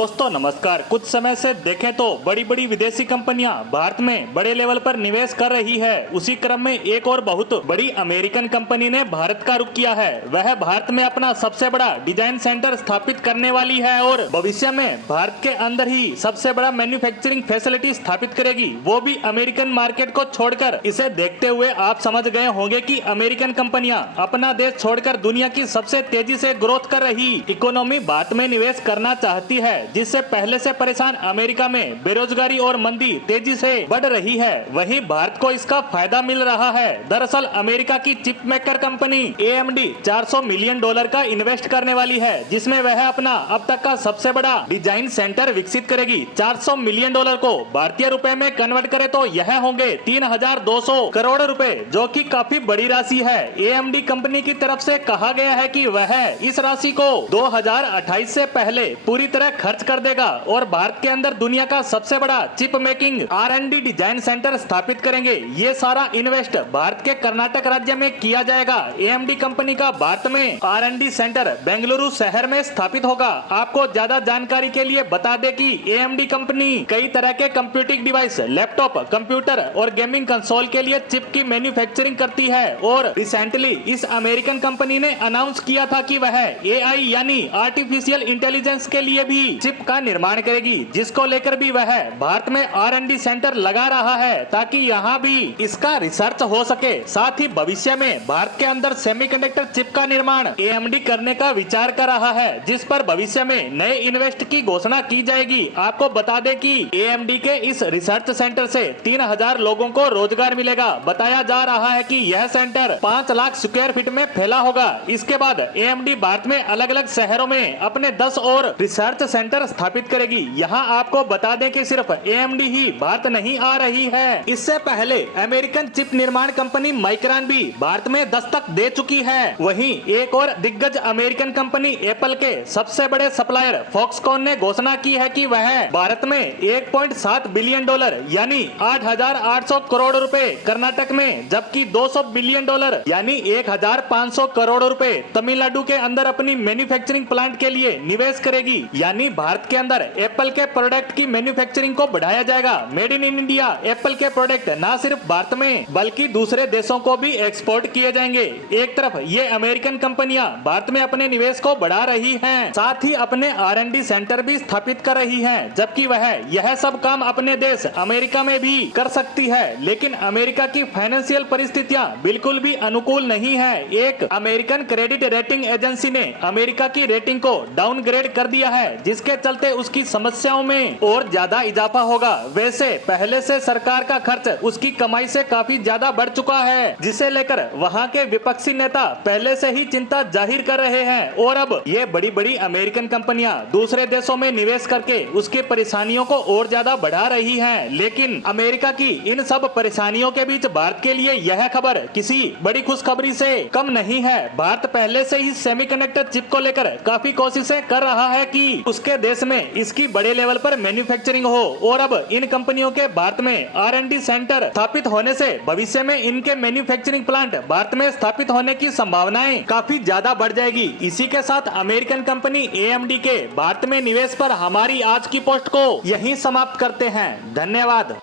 दोस्तों नमस्कार। कुछ समय से देखें तो बड़ी बड़ी विदेशी कंपनियां भारत में बड़े लेवल पर निवेश कर रही है। उसी क्रम में एक और बहुत बड़ी अमेरिकन कंपनी ने भारत का रुख किया है। वह भारत में अपना सबसे बड़ा डिजाइन सेंटर स्थापित करने वाली है और भविष्य में भारत के अंदर ही सबसे बड़ा मैन्युफैक्चरिंग फैसिलिटी स्थापित करेगी, वो भी अमेरिकन मार्केट को छोड़कर। इसे देखते हुए आप समझ गए होंगे कि अमेरिकन कंपनियां अपना देश छोड़कर दुनिया की सबसे तेजी से ग्रोथ कर रही इकोनॉमी भारत में निवेश करना चाहती है, जिससे पहले से परेशान अमेरिका में बेरोजगारी और मंदी तेजी से बढ़ रही है, वहीं भारत को इसका फायदा मिल रहा है। दरअसल अमेरिका की chip maker company AMD 400 million dollar का इन्वेस्ट करने वाली है, जिसमें वह अपना अब तक का सबसे बड़ा डिजाइन सेंटर विकसित करेगी। 400 मिलियन डॉलर को भारतीय रुपए में कन्वर्ट करे तो यह होंगे 3200 करोड़ रुपए, जो कि काफी बड़ी राशि है। AMD कंपनी की तरफ से कहा गया है कि वह इस राशि को 2028 से पहले पूरी तरह खर्च कर देगा और भारत के अंदर दुनिया का सबसे बड़ा chip making R&D design centre स्थापित करेंगे। ये सारा इन्वेस्ट भारत के कर्नाटक राज्य में किया जाएगा। AMD कंपनी का भारत में R&D सेंटर बेंगलुरु शहर में स्थापित होगा। आपको ज्यादा जानकारी के लिए बता दें कि AMD कंपनी कई तरह के कंप्यूटिंग डिवाइस, लैपटॉप, कंप्यूटर और गेमिंग कंसोल के लिए चिप की मैन्युफैक्चरिंग करती है और रिसेंटली इस अमेरिकन कंपनी ने अनाउंस किया था कि वह AI यानी आर्टिफिशियल इंटेलिजेंस के लिए भी चिप का निर्माण करेगी, जिसको लेकर भी वह भारत में R&D सेंटर लगा रहा है ताकि यहाँ भी इसका रिसर्च हो सके। साथ ही भविष्य में भारत के अंदर सेमीकंडक्टर चिप का निर्माण AMD करने का विचार कर रहा है, जिस पर भविष्य में नए इन्वेस्ट की घोषणा की जाएगी। आपको बता दें कि AMD के इस रिसर्च सेंटर से 3000 लोगों को रोजगार मिलेगा। बताया जा रहा है कि यह सेंटर 5 लाख स्क्वायर फीट में फैला होगा। इसके बाद AMD भारत में अलग अलग शहरों में अपने 10 और रिसर्च सेंटर स्थापित करेगी। यहाँ आपको बता दें कि सिर्फ AMD ही भारत नहीं आ रही है, इससे पहले अमेरिकन चिप निर्माण कंपनी माइक्रॉन भी भारत में दस्तक दे चुकी है। वहीं एक और दिग्गज अमेरिकन कंपनी एप्पल के सबसे बड़े सप्लायर फॉक्सकॉन ने घोषणा की है कि वह भारत में 1.7 बिलियन डॉलर यानी 8,800 करोड़ रुपए, कर्नाटक में जबकि 200 बिलियन डॉलर यानी 1,500 करोड़ रुपए तमिलनाडु के अंदर अपनी मैन्युफैक्चरिंग प्लांट के लिए निवेश करेगी। यानी भारत के अंदर एप्पल के प्रोडक्ट की मैन्युफैक्चरिंग को बढ़ाया जाएगा। मेड इन इंडिया एप्पल के प्रोडक्ट न सिर्फ भारत में बल्कि दूसरे देशों को भी एक्सपोर्ट किए जाएंगे। एक तरफ ये अमेरिकन कंपनियां भारत में अपने निवेश को बढ़ा रही हैं, साथ ही अपने R&D सेंटर भी स्थापित कर रही हैं, जबकि वह यह सब काम अपने देश अमेरिका में भी कर सकती है। लेकिन अमेरिका की फाइनेंशियल परिस्थितियां बिल्कुल भी अनुकूल नहीं है। एक अमेरिकन क्रेडिट रेटिंग एजेंसी ने अमेरिका की रेटिंग को डाउनग्रेड कर दिया है, जिसके चलते उसकी समस्याओं में और ज्यादा इजाफा होगा। वैसे पहले से सरकार का खर्च उसकी कमाई से काफी ज्यादा बढ़ चुका है, जिसे लेकर वहां के विपक्षी नेता पहले से ही चिंता जाहिर कर रहे हैं और अब ये बड़ी बड़ी अमेरिकन कंपनियां दूसरे देशों में निवेश करके उसकी परेशानियों को और ज्यादा बढ़ा रही हैं। लेकिन अमेरिका की इन सब परेशानियों के बीच भारत के लिए यह खबर किसी बड़ी खुशखबरी से कम नहीं है। भारत पहले से ही सेमीकंडक्टर चिप को लेकर काफी कोशिशें कर रहा है कि उसके देश में इसकी बड़े लेवल पर मैन्युफैक्चरिंग हो और अब इन कंपनियों के भारत में R&D सेंटर स्थापित होने से भविष्य में इनके मैन्युफैक्चरिंग प्लांट भारत में स्थापित होने की संभावनाएं काफी ज्यादा बढ़ जाएगी। इसी के साथ अमेरिकन कंपनी AMD के भारत में निवेश पर हमारी आज की पोस्ट को यहीं समाप्त करते हैं। धन्यवाद।